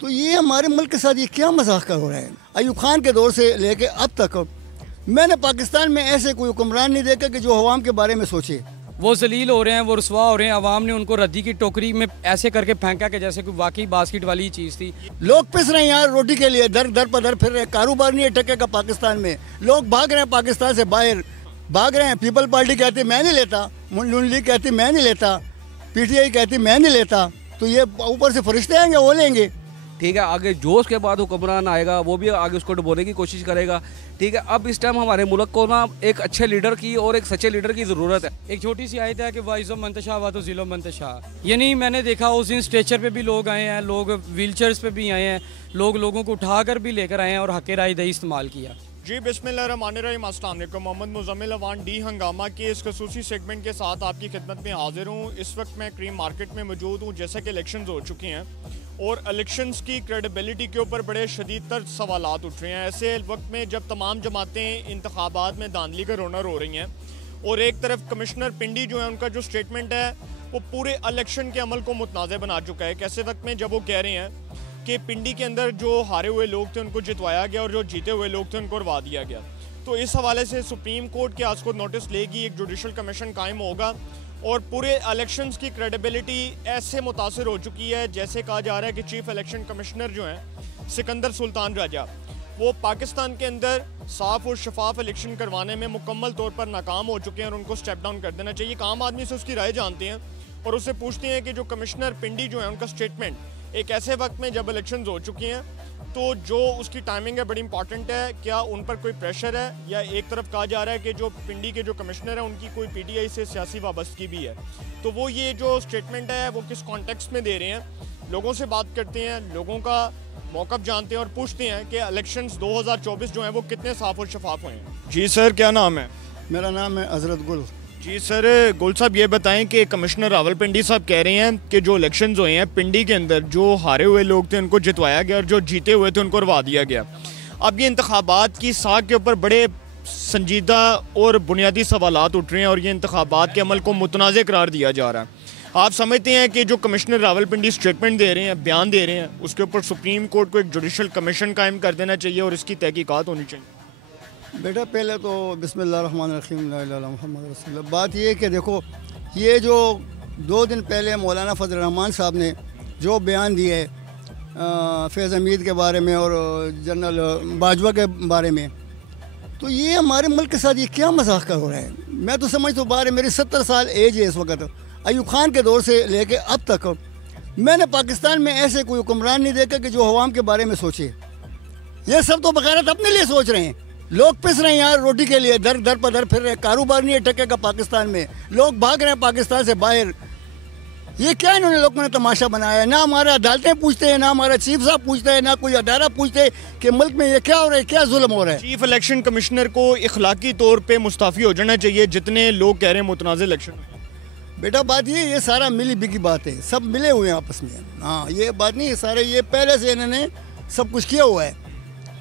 तो ये हमारे मुल्क के साथ ये क्या मजाक हो रहा है। अयूब खान के दौर से लेके अब तक मैंने पाकिस्तान में ऐसे कोई हुक्मरान नहीं देखा कि जो अवाम के बारे में सोचे। वो जलील हो रहे हैं, वो रुसवा हो रहे हैं, अवाम ने उनको रद्दी की टोकरी में ऐसे करके फेंका कि जैसे कोई वाकई बास्केट वाली चीज़ थी। लोग पिस रहे हैं यार रोटी के लिए, दर दर पर दर फिर रहे हैं, कारोबार नहीं है टके का पाकिस्तान में। लोग भाग रहे हैं पाकिस्तान से बाहर, भाग रहे हैं। पीपल पार्टी कहती मैं नहीं लेता, नून लीग कहती मैं नहीं लेता, PTI कहती मैं नहीं लेता, तो ये ऊपर से फरिश्ते आएंगे वो लेंगे। ठीक है, आगे जो उसके बाद हुक्मरान आएगा वो भी आगे उसको डुबोने की कोशिश करेगा। ठीक है, अब इस टाइम हमारे मुल्क को ना एक अच्छे लीडर की और एक सच्चे लीडर की ज़रूरत है। एक छोटी सी आयत है कि वाइज़ो मंतशा व तो ज़िलो मंतशा, यानी मैंने देखा उस दिन स्ट्रेचर पे भी लोग आए हैं, लोग व्हीलचेयर्स पे भी आए हैं, लोगों को उठाकर भी लेकर आए हैं और हक़ राय दही इस्तेमाल किया। जी बिस्मिल्लाहिर्रहमानिर्रहीम, अस्सलाम वालेकुम। मोहम्मद मुज़म्मिल अवान डी हंगामा के इस खसूसी सेगमेंट के साथ आपकी खिदमत में हाजिर हूँ। इस वक्त मैं क्रीम मार्केट में मौजूद हूँ। जैसा कि इलेक्शंस हो चुकी हैं और इलेक्शंस की क्रेडिबिलिटी के ऊपर बड़े शदीद तर सवालात उठ रहे हैं, ऐसे वक्त में जब तमाम जमातें इंतखाबात में धांधली का रोनर हो रही हैं और एक तरफ कमिश्नर पिंडी जो है उनका जो स्टेटमेंट है वो पूरे इलेक्शन के अमल को मुतनाज़ बना चुका है। ऐसे वक्त में जब वो कह रहे हैं कि पिंडी के अंदर जो हारे हुए लोग थे उनको जितवाया गया और जो जीते हुए लोग थे उनको हरवा दिया गया, तो इस हवाले से सुप्रीम कोर्ट के आज को नोटिस लेगी, एक जुडिशल कमीशन कायम होगा और पूरे इलेक्शंस की क्रेडिबिलिटी ऐसे मुतासर हो चुकी है जैसे कहा जा रहा है कि चीफ इलेक्शन कमिश्नर जो हैं सिकंदर सुल्तान राजा, वो पाकिस्तान के अंदर साफ और शफाफ इलेक्शन करवाने में मुकम्मल तौर पर नाकाम हो चुके हैं और उनको स्टेप डाउन कर देना चाहिए। एक आम आदमी से उसकी राय जानते हैं और उससे पूछते हैं कि जो कमिश्नर पिंडी जो है उनका स्टेटमेंट एक ऐसे वक्त में जब इलेक्शंस हो चुकी हैं तो जो उसकी टाइमिंग है बड़ी इंपॉर्टेंट है, क्या उन पर कोई प्रेशर है या एक तरफ कहा जा रहा है कि जो पिंडी के जो कमिश्नर हैं उनकी कोई PTI से सियासी वाबस्तगी भी है, तो वो ये जो स्टेटमेंट है वो किस कॉन्टेक्स्ट में दे रहे हैं। लोगों से बात करते हैं, लोगों का मौक़िफ़ जानते हैं और पूछते हैं कि इलेक्शंस 2024 जो हैं वो कितने साफ और शफाफ हुए हैं। जी सर, क्या नाम है? मेरा नाम है हज़रत गुल। जी सर, गुल साहब ये बताएं कि कमिश्नर रावलपिंडी साहब कह रहे हैं कि जो इलेक्शंस हुए हैं पिंडी के अंदर जो हारे हुए लोग थे उनको जितवाया गया और जो जीते हुए थे उनको हरवा दिया गया। अब ये इंतखाबात की साख के ऊपर बड़े संजीदा और बुनियादी सवालात उठ रहे हैं और ये इंतखाबात के अमल को मुतनाज़ करार दिया जा रहा है। आप समझते हैं कि जो कमिश्नर रावलपिंडी स्टेटमेंट दे रहे हैं, बयान दे रहे हैं, उसके ऊपर सुप्रीम कोर्ट को एक जुडिशल कमीशन कायम कर देना चाहिए और इसकी तहकीकात होनी चाहिए? बेटा पहले तो बिस्मिल्लाहिर्रहमानिर्रहीम ला इलाहा इल्लल्लाह मुहम्मद रसूलुल्लाह। बात ये कि देखो, ये जो 2 दिन पहले मौलाना फजल रहमान साहब ने जो बयान दिए फैज़ हमीद के बारे में और जनरल बाजवा के बारे में, तो ये हमारे मुल्क के साथ ये क्या मजाक हो रहा है। मैं तो समझता हूँ बारे मेरी 70 साल एज है इस वक्त। अयूब खान के दौर से लेके अब तक मैंने पाकिस्तान में ऐसे कोई हुक्मरान नहीं देखा कि जो अवाम के बारे में सोचे। ये सब तो बगैरत अपने लिए सोच रहे हैं। लोग पिस रहे हैं यार रोटी के लिए, दर दर पर दर फिर रहे हैं, कारोबार नहीं है टके का पाकिस्तान में। लोग भाग रहे हैं पाकिस्तान से बाहर। ये क्या इन्होंने लोगों ने तमाशा बनाया है। ना हमारे अदालतें पूछते हैं, ना हमारा चीफ साहब पूछते हैं, ना कोई अदारा पूछते हैं कि मुल्क में ये क्या हो रहा है, क्या जुल्म हो रहा है। चीफ इलेक्शन कमिश्नर को इखलाकी तौर पे मुस्ताफ़ी हो जाना चाहिए, जितने लोग कह रहे हैं मुतनाज़ इलेक्शन। बेटा बात ये सारा मिली बिकी बात है, सब मिले हुए हैं आपस में। हाँ, ये बात नहीं, सारे ये पहले से इन्होंने सब कुछ किया हुआ है।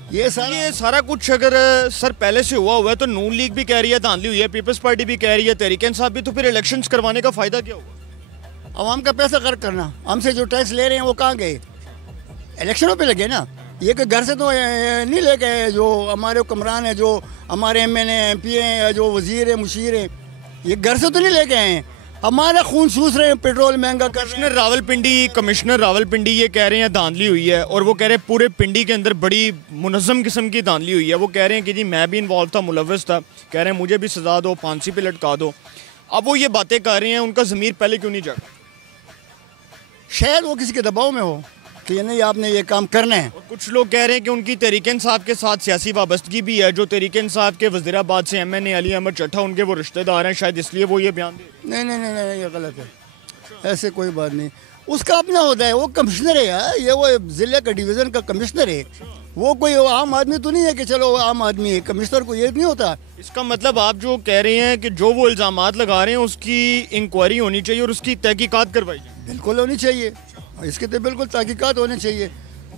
ये सारा कुछ अगर सर पहले से हुआ है तो नून लीग भी कह रही है धांधली हुई है, पीपल्स पार्टी भी कह रही है, तहरीक इंसाफ भी, तो फिर इलेक्शंस करवाने का फ़ायदा क्या होगा? आवाम का पैसा खर्च करना। हमसे जो टैक्स ले रहे हैं वो कहाँ गए? इलेक्शनों पे लगे ना। ये कि घर से तो नहीं लेके, जो हमारे हुक्मरान हैं, जो हमारे MNA MP हैं, जो वज़ीर है, मुशीर है, ये घर से तो नहीं लेके आए हैं। हमारा खून सूस रहे हैं, पेट्रोल महंगा कर रहे हैं। कमिश्नर रावलपिंडी ये कह रहे हैं धांधली हुई है और वो कह रहे हैं पूरे पिंडी के अंदर बड़ी मुनज़्ज़म किस्म की धांधली हुई है। वो कह रहे हैं कि जी मैं भी इन्वॉल्व था, मुलव्वस था, कह रहे हैं मुझे भी सज़ा दो, फांसी पे लटका दो। अब वो ये बातें कर रहे हैं, उनका ज़मीर पहले क्यों नहीं जागा? शायद वो किसी के दबाव में हो कि नहीं आपने ये काम करना है। और कुछ लोग कह रहे हैं कि उनकी तहरीक इंसाफ के साथ सियासी वाबस्तगी भी है, जो तहरीक इंसाफ के वज़ीराबाद से MNA अली अहमद चट्ठा उनके वो रिश्तेदार हैं, शायद इसलिए वो ये बयान दे। नहीं, ये गलत है, ऐसे कोई बात नहीं। उसका अपना होता है, वो कमिश्नर है यार, ये वो ज़िले का डिवीज़न का कमिश्नर है, वो कोई आम आदमी तो नहीं है कि चलो आम आदमी है। कमिश्नर को ये नहीं होता। इसका मतलब आप जो कह रहे हैं कि जो वो इल्ज़ामात लगा रहे हैं उसकी इंक्वायरी होनी चाहिए और उसकी तहकीकात करवाई जाए। बिल्कुल होनी चाहिए, इसके तो बिल्कुल तहकीकात होनी चाहिए।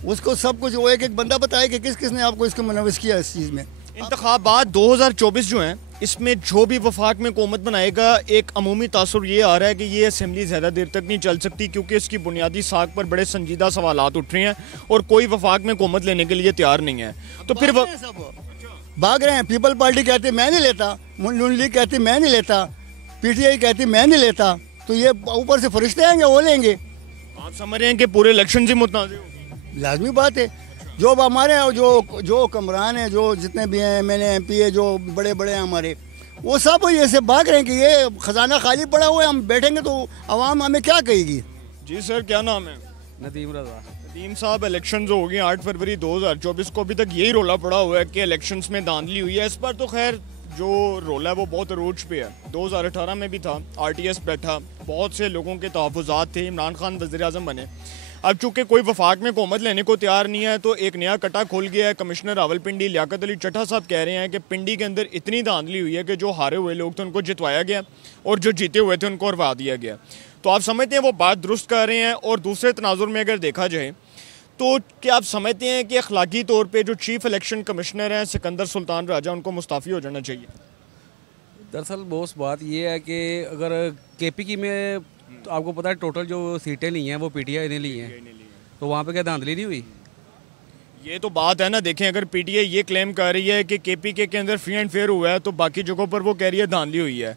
उसको सब कुछ वो एक एक बंदा बताए कि किस किस ने आपको इसको मुलव्वस किया इस चीज़ में। इंतखाबात 2024 जो हैं इसमें जो भी वफाक में हुकूमत बनाएगा, एक अमूमी तासुर ये आ रहा है कि ये असम्बली ज़्यादा देर तक नहीं चल सकती क्योंकि इसकी बुनियादी साख पर बड़े संजीदा सवालात उठ रहे हैं और कोई वफाक में हुकूमत लेने के लिए तैयार नहीं है। तो फिर भाग रहे हैं। पीपल पार्टी कहती मैं नहीं लेता, नून लीग कहती मैं नहीं लेता, पीटीआई कहती मैं नहीं लेता, तो ये ऊपर से फरिश्ते आएंगे वो लेंगे। आप समझ रहे हैं कि पूरे इलेक्शन से मुतनाज़ होंगे? लाजमी बात है। जो अब हमारे जो कमरान हैं, जो जितने भी हैं MNA MP है, जो बड़े बड़े हैं हमारे, वो सब ऐसे भाग रहे हैं कि ये ख़जाना खाली पड़ा हुआ है, हम बैठेंगे तो आवाम हमें क्या कहेगी। जी सर, क्या नाम है? नदीम रजा। नदीम साहब, इलेक्शन हो गए 8 फरवरी 2024 को, अभी तक यही रोला पड़ा हुआ है कि इलेक्शंस में धांधली हुई है। इस पर तो खैर जो रोला है वो बहुत अरूज पे है। 2018 में भी था, RTS बैठा, बहुत से लोगों के तहफ़्फ़ुज़ात थे, इमरान खान वज़ीर आज़म बने। अब चूँकि कोई वफाक में हुकूमत लेने को तैयार नहीं है तो एक नया कटा खुल गया है। कमिश्नर रावलपिंडी लियाकत अली चट्टा साहब कह रहे हैं कि पिंडी के अंदर इतनी धांधली हुई है कि जो हारे हुए लोग थे उनको जितवाया गया और जो जीते हुए थे उनको हरवा दिया गया। तो आप समझते हैं वो बात दुरुस्त कर रहे हैं। और दूसरे तनाजुर में अगर देखा जाए तो क्या आप समझते हैं कि अखलाकी तौर पर जो चीफ इलेक्शन कमिश्नर हैं सिकंदर सुल्तान राजा, उनको मुस्ताफ़ी हो जाना चाहिए? दरअसल बॉस बात ये है कि अगर KPK में तो आपको पता है टोटल जो सीटें ली हैं वो PTI ने ली हैं, तो वहाँ पे क्या धांधली नहीं हुई? ये तो बात है ना। देखें, अगर PTI ये क्लेम कर रही है कि KPK के अंदर फ्री एंड फेयर हुआ है तो बाकी जगहों पर वो कह रही है धांधली हुई है,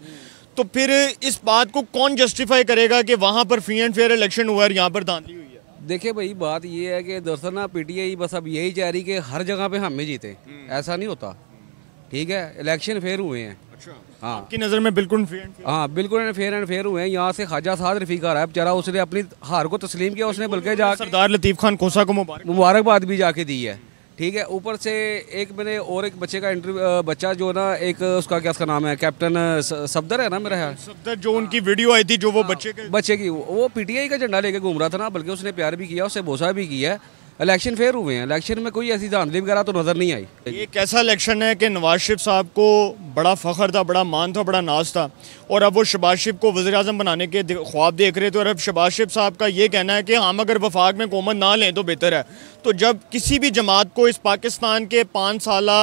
तो फिर इस बात को कौन जस्टिफाई करेगा कि वहाँ पर फ्री एंड फेयर इलेक्शन हुआ है और यहाँ पर धांधली हुई है? देखिए भाई, बात ये है कि दरअसल ना PTI बस अब यही चाह रही कि हर जगह पे हम ही जीते। ऐसा नहीं होता, ठीक है? इलेक्शन फेयर हुए हैं। हाँ, आपकी नज़र में बिल्कुल फेयर एंड फेयर? हाँ, बिल्कुल फेयर एंड फेयर हुए हैं। यहाँ से ख्वाजा साद रफ़ीक आ रहा है बेचारा, उसने अपनी हार को तस्लीम किया, उसने बल्कि जाकर सरदार लतीफ़ खान खोसा को मुबारकबाद भी जाके दी है, ठीक है? ऊपर से एक मैंने और एक बच्चे का इंटरव्यू, बच्चा जो ना एक उसका क्या उसका नाम है, कैप्टन सफदर है ना मेरा ख्याल, सफदर, जो उनकी वीडियो आई थी जो वो बच्चे की, वो PTI का झंडा लेके घूम रहा था ना, बल्कि उसने प्यार भी किया, उससे बोसा भी किया। इलेक्शन फेयर हुए हैं, इलेक्शन में कोई ऐसी धांधली वगैरह तो नज़र नहीं आई। ये कैसा इलेक्शन है कि नवाज शरीफ साहब को बड़ा फ़ख्र था, बड़ा मान था, बड़ा नाज था, और अब वो शहबाज शरीफ को वज़ीर आज़म बनाने के ख्वाब देख रहे थे। और अब शहबाज शरीफ साहब का ये कहना है कि हम अगर वफाक में हुकूमत ना लें तो बेहतर है। तो जब किसी भी जमात को इस पाकिस्तान के 5 साला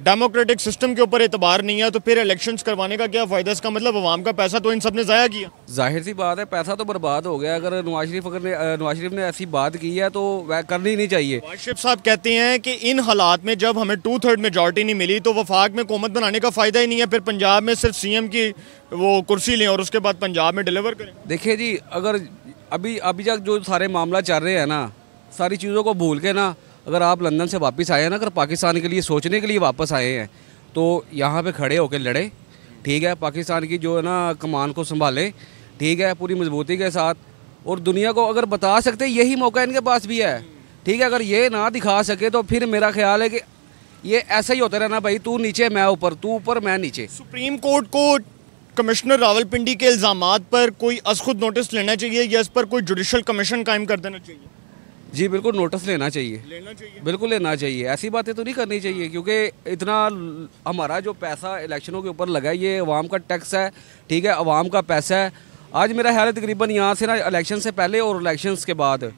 डेमोक्रेटिक सिस्टम के ऊपर एतबार नहीं है तो फिर इलेक्शंस करवाने का क्या फ़ायदा? इसका मतलब अवाम का पैसा तो इन सब ने ज़ाया किया। जाहिर सी बात है, पैसा तो बर्बाद हो गया। अगर नवाज शरीफ ने ऐसी बात की है तो वह करनी नहीं चाहिए। नवाज शरीफ साहब कहते हैं कि इन हालात में जब हमें 2/3 मेजॉरिटी नहीं मिली तो वफाक में हुकूमत बनाने का फ़ायदा ही नहीं है। फिर पंजाब में सिर्फ CM की वो कुर्सी लें और उसके बाद पंजाब में डिलीवर करें। देखिए जी, अगर अभी तक जो सारे मामला चल रहे हैं ना, सारी चीज़ों को भूल के ना, अगर आप लंदन से वापस आए हैं ना, अगर पाकिस्तान के लिए सोचने के लिए वापस आए हैं तो यहाँ पे खड़े होकर लड़े, ठीक है? पाकिस्तान की जो है ना कमान को संभाले, ठीक है, पूरी मजबूती के साथ। और दुनिया को अगर बता सकते यही मौका इनके पास भी है, ठीक है? अगर ये ना दिखा सके तो फिर मेरा ख्याल है कि ये ऐसा ही होता रहना, भाई तू नीचे मैं ऊपर, तू ऊपर मैं नीचे। सुप्रीम कोर्ट को कमिश्नर रावलपिंडी के इल्ज़ामात पर कोई अज़खुद नोटिस लेना चाहिए या इस पर कोई जुडिशल कमीशन कायम कर देना चाहिए? जी बिल्कुल, नोटिस लेना चाहिए, बिल्कुल लेना चाहिए। ऐसी बातें तो नहीं करनी चाहिए क्योंकि इतना हमारा जो पैसा इलेक्शनों के ऊपर लगा है ये अवाम का टैक्स है, ठीक है? अवाम का पैसा है। आज मेरा ख्याल है तकरीबन यहाँ से ना इलेक्शन से पहले और इलेक्शंस के बाद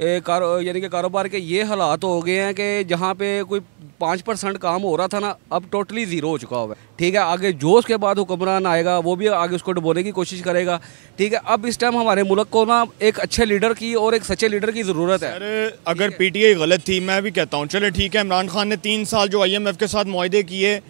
यानी कि कारोबार के ये हालात हो गए हैं कि जहाँ पे कोई 5% काम हो रहा था ना, अब टोटली ज़ीरो हो चुका हुआ है, ठीक है? आगे जो उसके बाद हुक्मरान आएगा वो भी आगे उसको डुबोने की कोशिश करेगा, ठीक है? अब इस टाइम हमारे मुल्क को ना एक अच्छे लीडर की और एक सच्चे लीडर की ज़रूरत है। सर, अगर PTI गलत थी, मैं भी कहता हूँ चले ठीक है, इमरान खान ने 3 साल जो IMF के साथ मुआहदे किए,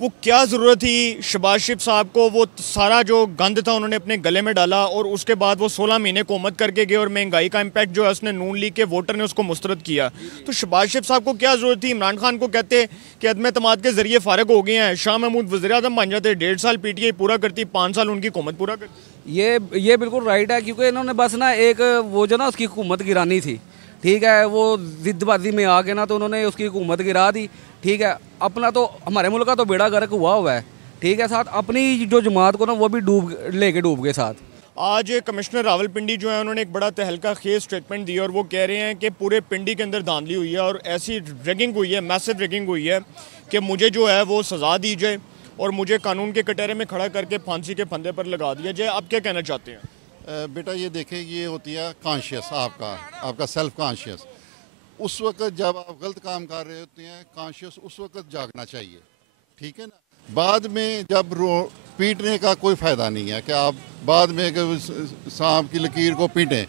वो क्या ज़रूरत थी शहबाज शरीफ साहब को? वो सारा जो गंद था उन्होंने अपने गले में डाला और उसके बाद वो 16 महीने हुकूमत करके गए और महंगाई का इम्पैक्ट जो है उसने नून लीग के वोटर ने उसको मुस्तरद किया। तो शहबाज शरीफ साहब को क्या ज़रूरत थी? इमरान खान को कहते कि अदम एतमाद के ज़रिए फ़ारग हो गए हैं, शाह महमूद वज़ीर आज़म बन जाते, 1.5 साल PTI पूरा करती, 5 साल उनकी हुकूमत पूरा करती। ये बिल्कुल राइट है क्योंकि इन्होंने बस ना एक वो जो ना उसकी हुकूमत गिरानी थी, ठीक है? वो जिद्दबाजी में आके ना तो उन्होंने उसकी हुकूमत गिरा दी, ठीक है? अपना तो हमारे मुल्क का तो बेड़ा गर्क हुआ है, ठीक है? साथ अपनी जो जमात को ना वो भी डूब गए साथ। आज कमिश्नर रावलपिंडी जो है उन्होंने एक बड़ा तहलका खेज स्टेटमेंट दिया और वो कह रहे हैं कि पूरे पिंडी के अंदर धांधली हुई है और ऐसी रैगिंग हुई है, मैसिव रैगिंग हुई है कि मुझे जो है वो सज़ा दी जाए और मुझे कानून के कटहरे में खड़ा करके फांसी के फंदे पर लगा दिया जाए। आप क्या कहना चाहते हैं? बेटा ये देखें, ये होती है कॉन्शियस, आपका सेल्फ कॉन्शियस। उस वक्त जब आप गलत काम कर रहे होते हैं, कॉन्शियस उस वक्त जागना चाहिए। ठीक है ना। बाद में जब पीटने का कोई फ़ायदा नहीं है कि आप बाद में सांप की लकीर को पीटें।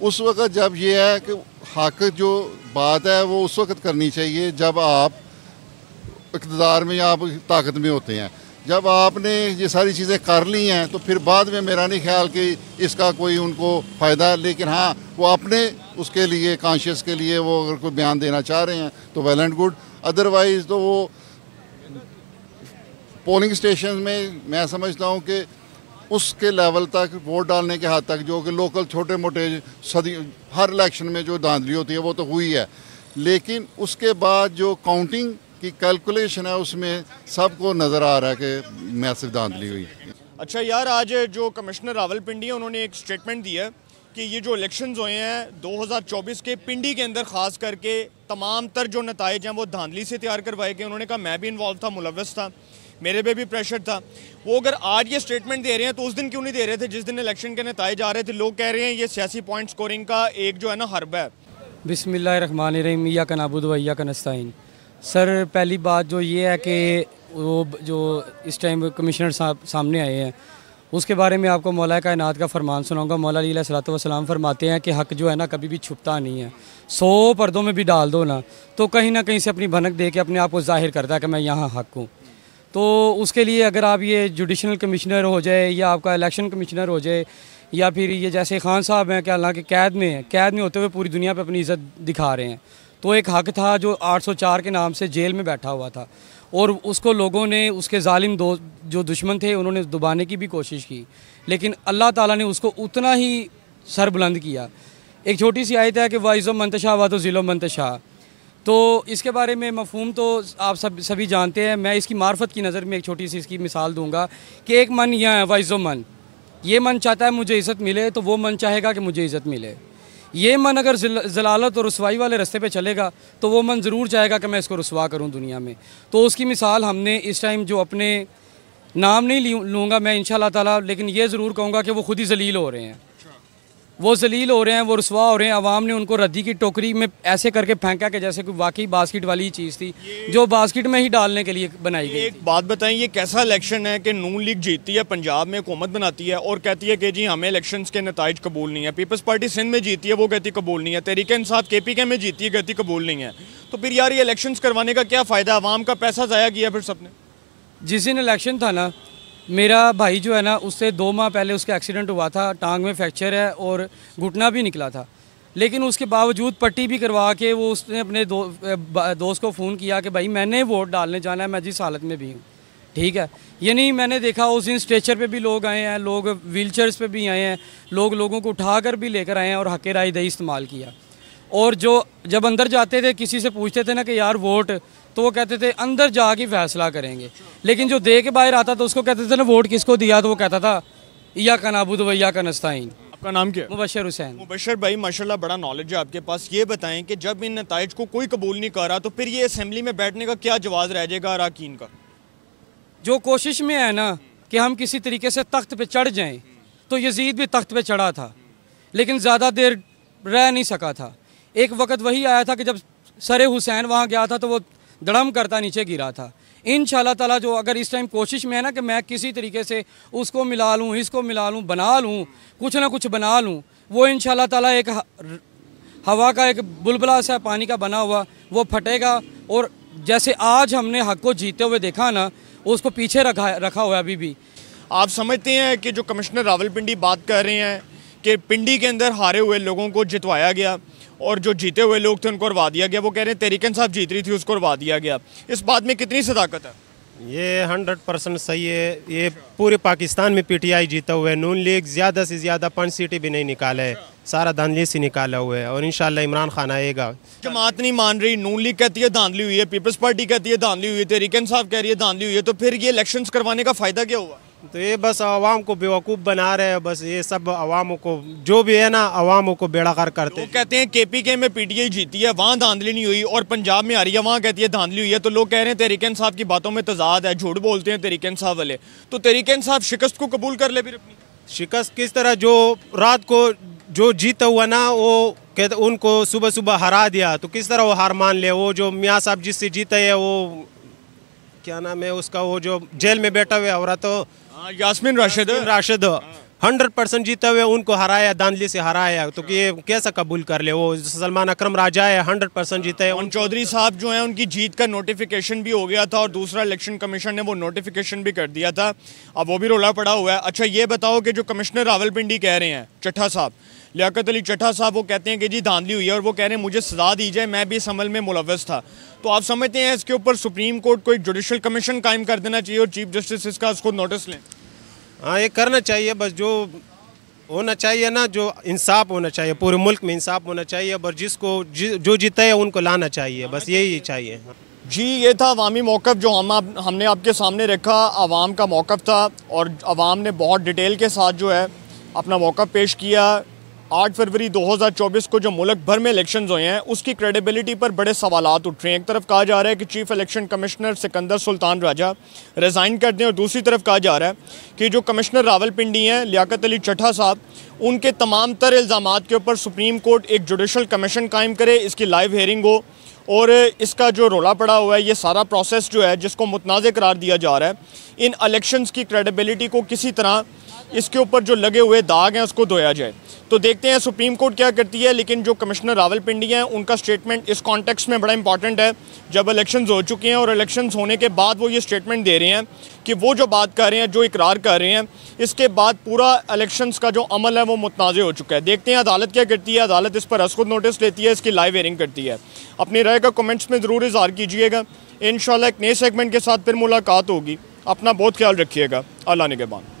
उस वक्त जब ये है कि हक जो बात है वो उस वक्त करनी चाहिए जब आप इक़्तिदार में या आप ताकत में होते हैं। जब आपने ये सारी चीज़ें कर ली हैं तो फिर बाद में मेरा नहीं ख्याल कि इसका कोई उनको फ़ायदा है, लेकिन हाँ वो अपने उसके लिए कॉन्शियस के लिए वो अगर कोई बयान देना चाह रहे हैं तो वेल एंड गुड। अदरवाइज़ तो वो पोलिंग स्टेशन में मैं समझता हूँ कि उसके लेवल तक वोट डालने के हद तक जो कि लोकल छोटे मोटे सदी हर इलेक्शन में जो धांधली होती है वो तो हुई है, लेकिन उसके बाद जो काउंटिंग की कैलकुलेशन है उसमें सबको नज़र आ रहा है कि मैसिव धांधली हुई। अच्छा यार, आज जो कमिश्नर रावलपिंडी है उन्होंने एक स्टेटमेंट दिया है कि ये जो इलेक्शंस हुए हैं 2024 के पिंडी के अंदर ख़ास करके तमाम तर जो नताइज हैं वो धांधली से तैयार करवाए गए। उन्होंने कहा मैं भी इन्वॉल्व था, मुलव्वस था, मेरे पे भी प्रेशर था। वो अगर आज ये स्टेटमेंट दे रहे हैं तो उस दिन क्यों नहीं दे रहे थे जिस दिन इलेक्शन के नताइज आ रहे थे? लोग कह रहे हैं ये सियासी पॉइंट स्कोरिंग का एक जो है ना हर्ब है। बिस्मिल्लाहिर्रहमानिर्रहीम, इय्याका नअबुदु व इय्याका नस्तईन। सर पहली बात जो ये है कि वो जो इस टाइम कमिश्नर साहब सामने आए हैं उसके बारे में आपको मौला कायनात का फरमान सुनाऊंगा। मौला अलैहिस्सलातु वस्सलाम फरमाते हैं कि हक़ जो है ना कभी भी छुपता नहीं है। 100 पर्दों में भी डाल दो ना तो कहीं ना कहीं से अपनी भनक दे के अपने आप को जाहिर करता है कि मैं यहाँ हक़ हूँ। तो उसके लिए अगर आप ये जुडिशनल कमिश्नर हो जाए या आपका इलेक्शन कमिश्नर हो जाए या फिर ये जैसे खान साहब हैं कि हालांकि कैद में हैं, कैद में होते हुए पूरी दुनिया पे अपनी इज़्ज़त दिखा रहे हैं, तो एक हक़ था जो 804 के नाम से जेल में बैठा हुआ था और उसको लोगों ने उसके जालिम जो दुश्मन थे उन्होंने दबाने की भी कोशिश की, लेकिन अल्लाह ताला ने उसको उतना ही सर बुलंद किया। एक छोटी सी आयत है कि वाइज़ो मंतशा व तो ज़िलो मंतशा, तो इसके बारे में मफ़हूम तो आप सभी जानते हैं। मैं इसकी मार्फत की नज़र में एक छोटी सी इसकी मिसाल दूंगा कि एक मन यहाँ है, वाइज़ो मन, ये मन चाहता है मुझे इज़्ज़त मिले तो वो मन चाहेगा कि मुझे इज़्ज़त मिले। ये मन अगर जलालत और रसवाई वाले रास्ते पे चलेगा तो वो मन ज़रूर चाहेगा कि मैं इसको रसवा करूं दुनिया में। तो उसकी मिसाल हमने इस टाइम जो अपने नाम नहीं लूँगा मैं इंशाल्लाह ताला, लेकिन ये ज़रूर कहूँगा कि वो खुद ही जलील हो रहे हैं, वो जलील हो रहे हैं, वो रसवा हो रहे हैं। अवाम ने उनको रद्दी की टोकरी में ऐसे करके फेंका कि जैसे कोई वाकई बास्केट वाली चीज़ थी जो बास्केट में ही डालने के लिए बनाई गई। एक बात बताएं, ये कैसा इलेक्शन है कि नून लीग जीतती है, पंजाब में हुकूमत बनाती है और कहती है कि जी हमें इलेक्शंस के नताइज कबूल नहीं है। पीपल्स पार्टी सिंध में जीती है, वो कहती कबूल नहीं है। तहरीक इंसाफ KPK में जीती है, कहती कबूल नहीं है। तो फिर यार ये इलेक्शंस करवाने का क्या फ़ायदा? अवाम का पैसा ज़ाया किया फिर सबने। जिस दिन इलेक्शन था ना, मेरा भाई जो है ना उससे 2 माह पहले उसका एक्सीडेंट हुआ था, टांग में फ्रैक्चर है और घुटना भी निकला था, लेकिन उसके बावजूद पट्टी भी करवा के वो उसने अपने दोस्त को फ़ोन किया कि भाई मैंने वोट डालने जाना है, मैं जिस हालत में भी हूँ, ठीक है। ये नहीं, मैंने देखा उस दिन स्ट्रेचर पे भी लोग आए हैं, लोग व्हील चेयर्स पे भी आए हैं, लोगों को उठा कर भी लेकर आए हैं और हक़ राय दही इस्तेमाल किया। और जो जब अंदर जाते थे किसी से पूछते थे ना कि यार वोट, तो वो कहते थे अंदर जाके फैसला करेंगे, लेकिन जो दे के बाहर आता तो उसको कहते थे ना वोट किसको दिया, तो वो कहता था इय्याका नअबुदु व इय्याका नस्तईन। आपका नाम क्या है? मुबशर हुसैन। मुबशर भाई माशाल्लाह बड़ा नॉलेज है आपके पास। ये बताएं कि जब इन नताइज को कोई कबूल नहीं कर रहा तो फिर ये असेंबली में बैठने का क्या जवाब रह जाएगा अरकान का? जो कोशिश में है ना कि हम किसी तरीके से तख्त पे चढ़ जाएं, तो यजीद भी तख्त पे चढ़ा था लेकिन ज़्यादा देर रह नहीं सका था। एक वक्त वही आया था कि जब सरे हुसैन वहाँ गया था तो वो धड़म करता नीचे गिरा था। इंशाल्लाह ताला जो अगर इस टाइम कोशिश में है ना कि मैं किसी तरीके से उसको मिला लूँ, इसको मिला लूँ, बना लूँ, कुछ ना कुछ बना लूँ, वो इंशाल्लाह ताला एक हवा का एक बुलबुला सा पानी का बना हुआ वो फटेगा। और जैसे आज हमने हक़ को जीते हुए देखा ना, उसको पीछे रखा हुआ है अभी भी। आप समझते हैं कि जो कमिश्नर रावलपिंडी बात कर रहे हैं कि पिंडी के अंदर हारे हुए लोगों को जितवाया गया और जो जीते हुए लोग थे उनको हरवा दिया गया, वो कह रहे हैं तहरीक इंसाफ जीत रही थी उसको हरवा दिया गया, इस बात में कितनी सदाकत है? ये 100% सही है। ये पूरे पाकिस्तान में PTI जीता हुआ है। नून लीग ज़्यादा से ज़्यादा 5 सीटें भी नहीं निकाला है, सारा धांधली से निकाला हुआ है और इंशाल्लाह इमरान खान आएगा। जमात नहीं मान रही, नून लीग कहती है धांधली हुई है, पीपल्स पार्टी कहती है धांधली हुई है, तहरीक इंसाफ कह रही है धांधली हुई है, तो फिर ये इलेक्शंस करवाने का फ़ायदा क्या हुआ? तो ये बस आवाम को बेवकूफ़ बना रहे हैं, बस ये सब आवामों को जो भी है ना आवामों को बेड़ागर करते हैं। कहते हैं KPK में PTI जीती है, वहाँ धांधली नहीं हुई, और पंजाब में आ रही है वहाँ कहती है धांधली हुई है। तो लोग कह रहे हैं तहरीक इंसाफ की बातों में तजाद है, झूठ बोलते हैं तहरीक इंसाफ वाले। तो तहरीक इंसाफ शिकस्त को कबूल कर ले फिर अपनी? शिकस्त किस तरह? जो रात को जो जीता हुआ ना वो कहते उनको सुबह सुबह हरा दिया, तो किस तरह वो हार मान ले? वो जो मियाँ साहब जिससे जीता है वो क्या नाम है उसका, वो जो जेल में बैठा हुआ औरत हो, यास्मीन राशिद 100% जीते हुए उनको हराया, धांधली से हराया, तो कि ये कैसा कबूल कर ले। वो सलमान अकरम राजा है, 100% जीते हैं। चौधरी साहब जो हैं उनकी जीत का नोटिफिकेशन भी हो गया था और दूसरा इलेक्शन कमीशन ने वो नोटिफिकेशन भी कर दिया था, अब वो भी रोला पड़ा हुआ है। अच्छा ये बताओ कि जो कमिश्नर रावलपिंडी कह रहे हैं, चट्ठा साहब, लियाकत अली चट्ठा साहब, वो कहते हैं कि जी धांधली हुई है और वो कह रहे हैं मुझे सजा दी जाए, मैं भी इस अमल में मुलव्वस था। तो आप समझते हैं इसके ऊपर सुप्रीम कोर्ट को एक जुडिशल कमीशन कायम कर देना चाहिए और चीफ जस्टिस इसका उसको नोटिस लें? हाँ, ये करना चाहिए, बस जो होना चाहिए ना, जो इंसाफ होना चाहिए, पूरे मुल्क में इंसाफ होना चाहिए, बस जिसको जो जीता है उनको लाना चाहिए, बस यही चाहिए। जी ये था अवामी मौक़िफ़ जो हमने आपके सामने रखा, आवाम का मौक़िफ़ था और आवाम ने बहुत डिटेल के साथ जो है अपना मौक़िफ़ पेश किया। 8 फरवरी 2024 को जो मुल्क भर में इलेक्शंस हुए हैं उसकी क्रेडिबिलिटी पर बड़े सवालात उठ रहे हैं। एक तरफ कहा जा रहा है कि chief election commissioner Sikandar Sultan Raja resign कर दें और दूसरी तरफ कहा जा रहा है कि जो कमिश्नर रावलपिंडी हैं लियाकत अली चट्ठा साहब, उनके तमाम तर इल्ज़ामात के ऊपर सुप्रीम कोर्ट एक जुडिशल कमीशन कायम करे, इसकी लाइव हेयरिंग हो और इसका जो रोला पड़ा हुआ है ये सारा प्रोसेस जो है जिसको मुतनाज़ करार दिया जा रहा है, इन इलेक्शंस की क्रेडिबिलिटी को किसी तरह इसके ऊपर जो लगे हुए दाग हैं उसको धोया जाए। तो देखते हैं सुप्रीम कोर्ट क्या करती है, लेकिन जो कमिश्नर रावलपिंडी हैं उनका स्टेटमेंट इस कॉन्टेक्स्ट में बड़ा इंपॉर्टेंट है। जब इलेक्शंस हो चुके हैं और इलेक्शंस होने के बाद वो ये स्टेटमेंट दे रहे हैं कि वो जो बात कर रहे हैं, जो इकरार कर रहे हैं, इसके बाद पूरा इलेक्शंस का जो अमल है वो मुतनाज़ हो चुका है। देखते हैं अदालत क्या करती है, अदालत इस पर खुद नोटिस लेती है, इसकी लाइव हेयरिंग करती है। अपनी राय का कमेंट्स में ज़रूर इज़हार कीजिएगा। इंशाल्लाह एक नए सेगमेंट के साथ फिर मुलाकात होगी। अपना बहुत ख्याल रखिएगा। अल्लाह निगहबान।